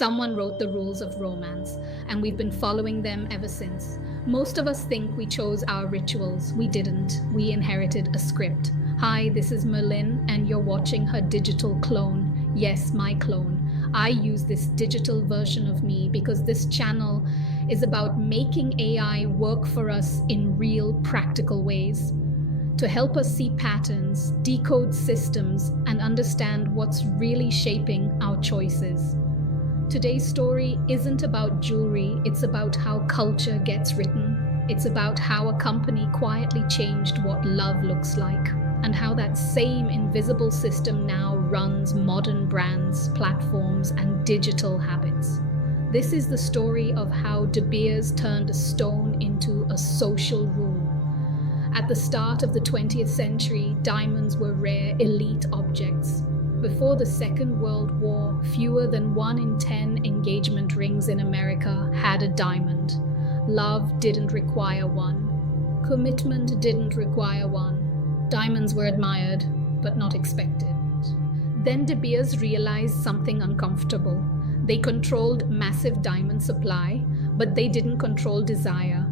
Someone wrote the rules of romance, and we've been following them ever since. Most of us think we chose our rituals. We didn't. We inherited a script. Hi, this is Merlin, and you're watching her digital clone. Yes, my clone. I use this digital version of me because this channel is about making AI work for us in real, practical ways to help us see patterns, decode systems, and understand what's really shaping our choices. Today's story isn't about jewelry, it's about how culture gets written. It's about how a company quietly changed what love looks like, and how that same invisible system now runs modern brands, platforms, and digital habits. This is the story of how De Beers turned a stone into a social rule. At the start of the 20th century, diamonds were rare, elite objects. Before the Second World War, fewer than 1 in 10 engagement rings in America had a diamond. Love didn't require one. Commitment didn't require one. Diamonds were admired, but not expected. Then De Beers realized something uncomfortable. They controlled massive diamond supply, but they didn't control desire.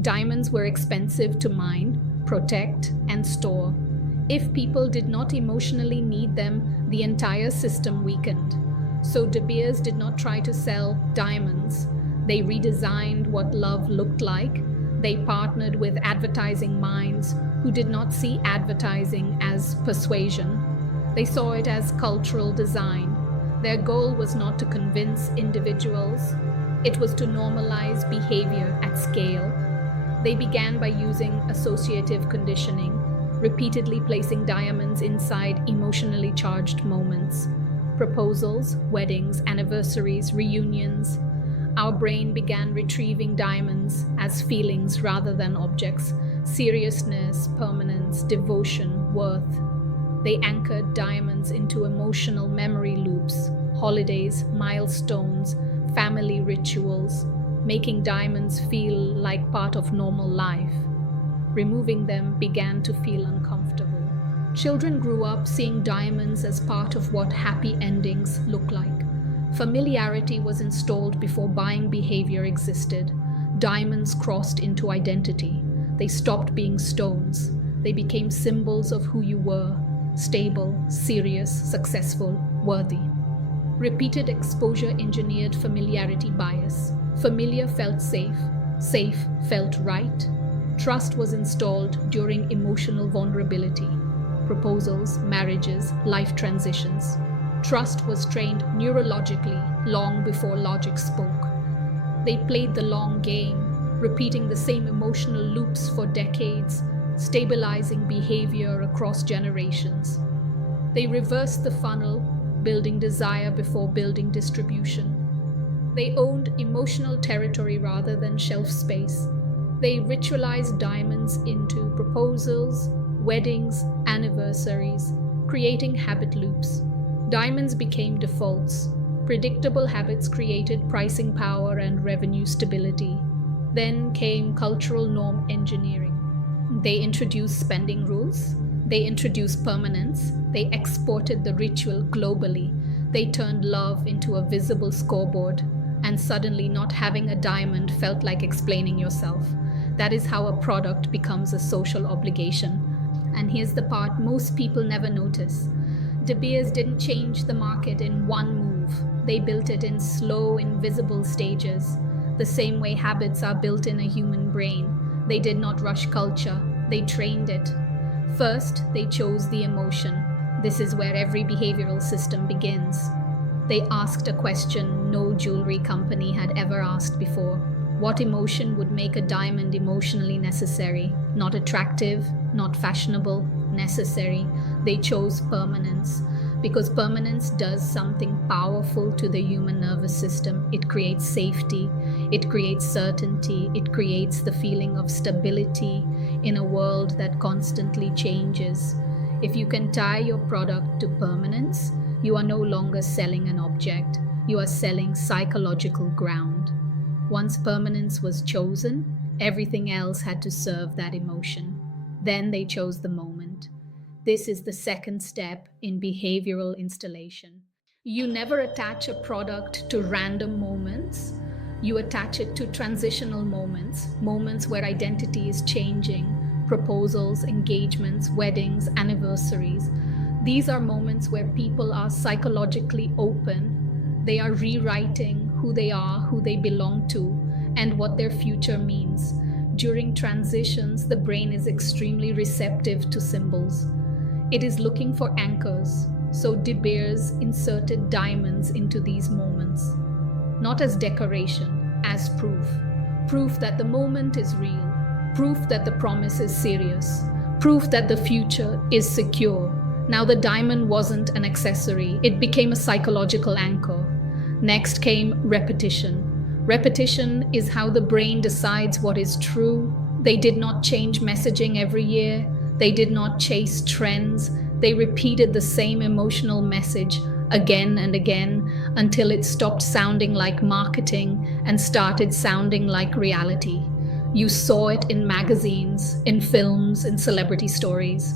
Diamonds were expensive to mine, protect, and store. If people did not emotionally need them, the entire system weakened. So De Beers did not try to sell diamonds. They redesigned what love looked like. They partnered with advertising minds who did not see advertising as persuasion. They saw it as cultural design. Their goal was not to convince individuals. It was to normalize behavior at scale. They began by using associative conditioning, repeatedly placing diamonds inside emotionally charged moments. Proposals, weddings, anniversaries, reunions. Our brain began retrieving diamonds as feelings rather than objects. Seriousness, permanence, devotion, worth. They anchored diamonds into emotional memory loops, holidays, milestones, family rituals, making diamonds feel like part of normal life. Removing them began to feel uncomfortable. Children grew up seeing diamonds as part of what happy endings look like. Familiarity was installed before buying behavior existed. Diamonds crossed into identity. They stopped being stones. They became symbols of who you were: stable, serious, successful, worthy. Repeated exposure engineered familiarity bias. Familiar felt safe. Safe felt right. Trust was installed during emotional vulnerability, proposals, marriages, life transitions. Trust was trained neurologically long before logic spoke. They played the long game, repeating the same emotional loops for decades, stabilizing behavior across generations. They reversed the funnel, building desire before building distribution. They owned emotional territory rather than shelf space. They ritualized diamonds into proposals, weddings, anniversaries, creating habit loops. Diamonds became defaults. Predictable habits created pricing power and revenue stability. Then came cultural norm engineering. They introduced spending rules. They introduced permanence. They exported the ritual globally. They turned love into a visible scoreboard. And suddenly, not having a diamond felt like explaining yourself. That is how a product becomes a social obligation. And here's the part most people never notice. De Beers didn't change the market in one move. They built it in slow, invisible stages. The same way habits are built in a human brain. They did not rush culture. They trained it. First, they chose the emotion. This is where every behavioral system begins. They asked a question no jewelry company had ever asked before. What emotion would make a diamond emotionally necessary? Not attractive, not fashionable, necessary. They chose permanence because permanence does something powerful to the human nervous system. It creates safety, it creates certainty, it creates the feeling of stability in a world that constantly changes. If you can tie your product to permanence, you are no longer selling an object, you are selling psychological ground. Once permanence was chosen, everything else had to serve that emotion. Then they chose the moment. This is the second step in behavioral installation. You never attach a product to random moments. You attach it to transitional moments, moments where identity is changing, proposals, engagements, weddings, anniversaries. These are moments where people are psychologically open. They are rewriting who they are, who they belong to, and what their future means. During transitions, the brain is extremely receptive to symbols. It is looking for anchors, so De Beers inserted diamonds into these moments, not as decoration, as proof. Proof that the moment is real, proof that the promise is serious, proof that the future is secure. Now the diamond wasn't an accessory, it became a psychological anchor. Next came repetition. Repetition is how the brain decides what is true. They did not change messaging every year. They did not chase trends. They repeated the same emotional message again and again until it stopped sounding like marketing and started sounding like reality. You saw it in magazines, in films, in celebrity stories,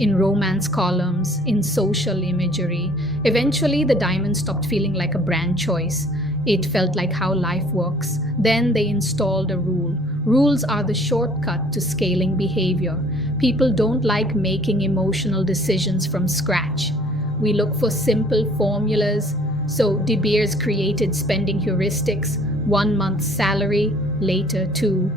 in romance columns, in social imagery. Eventually, the diamond stopped feeling like a brand choice. It felt like how life works. Then they installed a rule. Rules are the shortcut to scaling behavior. People don't like making emotional decisions from scratch. We look for simple formulas. So De Beers created spending heuristics, 1 month's salary, later 2.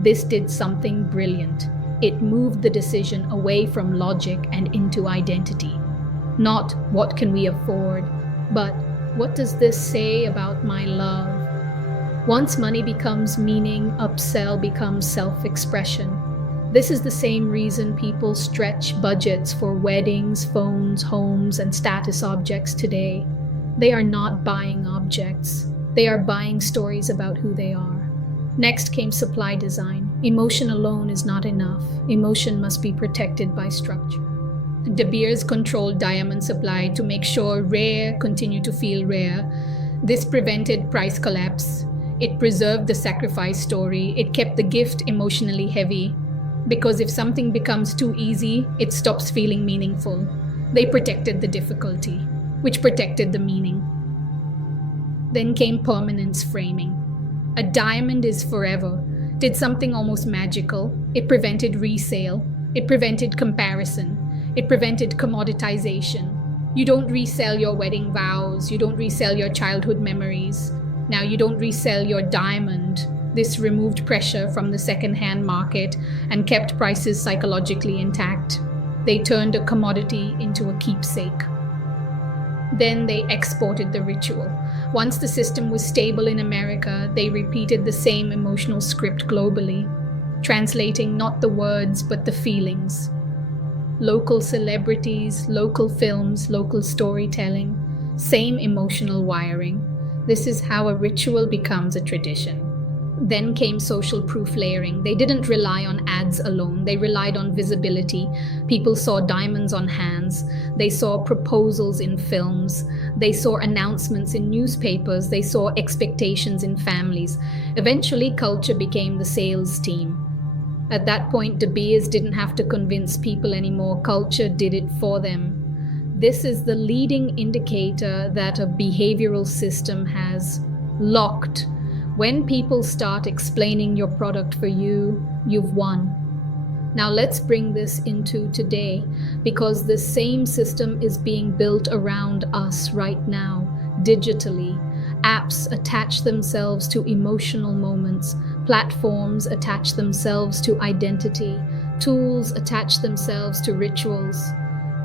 This did something brilliant. It moved the decision away from logic and into identity. Not what can we afford, but what does this say about my love? Once money becomes meaning, upsell becomes self-expression. This is the same reason people stretch budgets for weddings, phones, homes, and status objects today. They are not buying objects. They are buying stories about who they are. Next came supply design. Emotion alone is not enough. Emotion must be protected by structure. De Beers controlled diamond supply to make sure rare continued to feel rare. This prevented price collapse. It preserved the sacrifice story. It kept the gift emotionally heavy. Because if something becomes too easy, it stops feeling meaningful. They protected the difficulty, which protected the meaning. Then came permanence framing. A diamond is forever. Did something almost magical. It prevented resale. It prevented comparison. It prevented commoditization. You don't resell your wedding vows. You don't resell your childhood memories. Now you don't resell your diamond. This removed pressure from the second-hand market and kept prices psychologically intact. They turned a commodity into a keepsake. Then they exported the ritual. Once the system was stable in America, they repeated the same emotional script globally, translating not the words but the feelings. Local celebrities, local films, local storytelling, same emotional wiring. This is how a ritual becomes a tradition. Then came social proof layering. They didn't rely on ads alone. They relied on visibility. People saw diamonds on hands. They saw proposals in films. They saw announcements in newspapers. They saw expectations in families. Eventually, culture became the sales team. At that point, De Beers didn't have to convince people anymore. Culture did it for them. This is the leading indicator that a behavioral system has locked. When people start explaining your product for you, you've won. Now let's bring this into today, because the same system is being built around us right now, digitally. Apps attach themselves to emotional moments. Platforms attach themselves to identity. Tools attach themselves to rituals.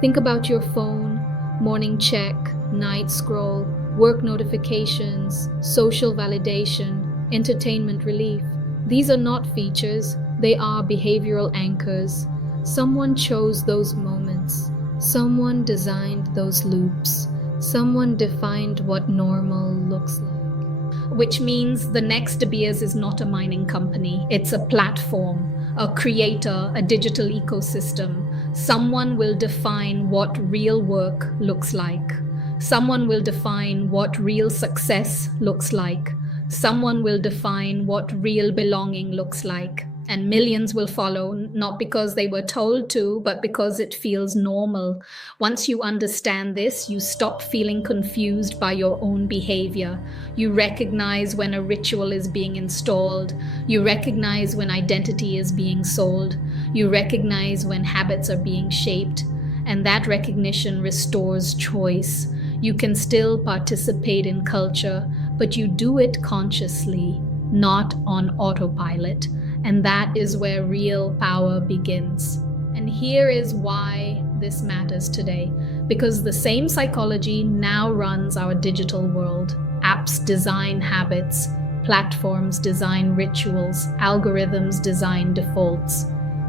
Think about your phone, morning check, night scroll, work notifications, social validation, entertainment relief. These are not features, they are behavioral anchors. Someone chose those moments. Someone designed those loops. Someone defined what normal looks like. Which means the next De Beers is not a mining company. It's a platform, a creator, a digital ecosystem. Someone will define what real work looks like. Someone will define what real success looks like. Someone will define what real belonging looks like. And millions will follow, not because they were told to, but because it feels normal. Once you understand this, you stop feeling confused by your own behavior. You recognize when a ritual is being installed. You recognize when identity is being sold. You recognize when habits are being shaped. And that recognition restores choice. You can still participate in culture, but you do it consciously, not on autopilot. And that is where real power begins. And here is why this matters today. Because the same psychology now runs our digital world. Apps design habits, platforms design rituals, algorithms design defaults.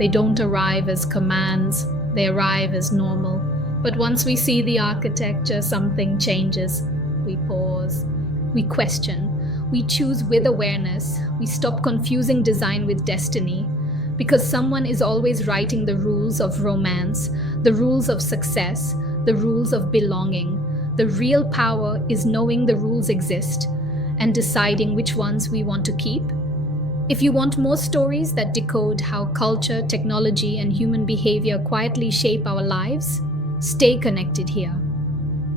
They don't arrive as commands, they arrive as normal. But once we see the architecture, something changes. We pause, we question. We choose with awareness. We stop confusing design with destiny. Because someone is always writing the rules of romance, the rules of success, the rules of belonging. The real power is knowing the rules exist and deciding which ones we want to keep. If you want more stories that decode how culture, technology, and human behavior quietly shape our lives, stay connected here.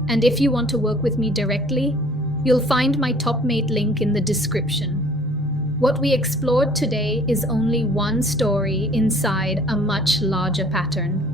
And if you want to work with me directly, you'll find my Topmate link in the description. What we explored today is only one story inside a much larger pattern.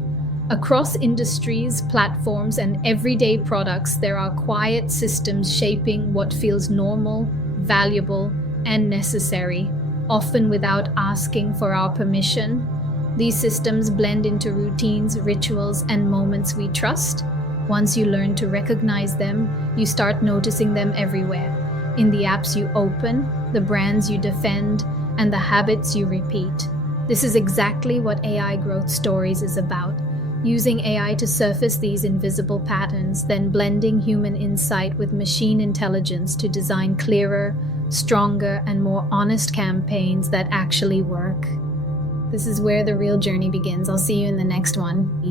Across industries, platforms, and everyday products, there are quiet systems shaping what feels normal, valuable, and necessary, often without asking for our permission. These systems blend into routines, rituals, and moments we trust. Once you learn to recognize them, you start noticing them everywhere. In the apps you open, the brands you defend, and the habits you repeat. This is exactly what AI Growth Stories is about. Using AI to surface these invisible patterns, then blending human insight with machine intelligence to design clearer, stronger, and more honest campaigns that actually work. This is where the real journey begins. I'll see you in the next one.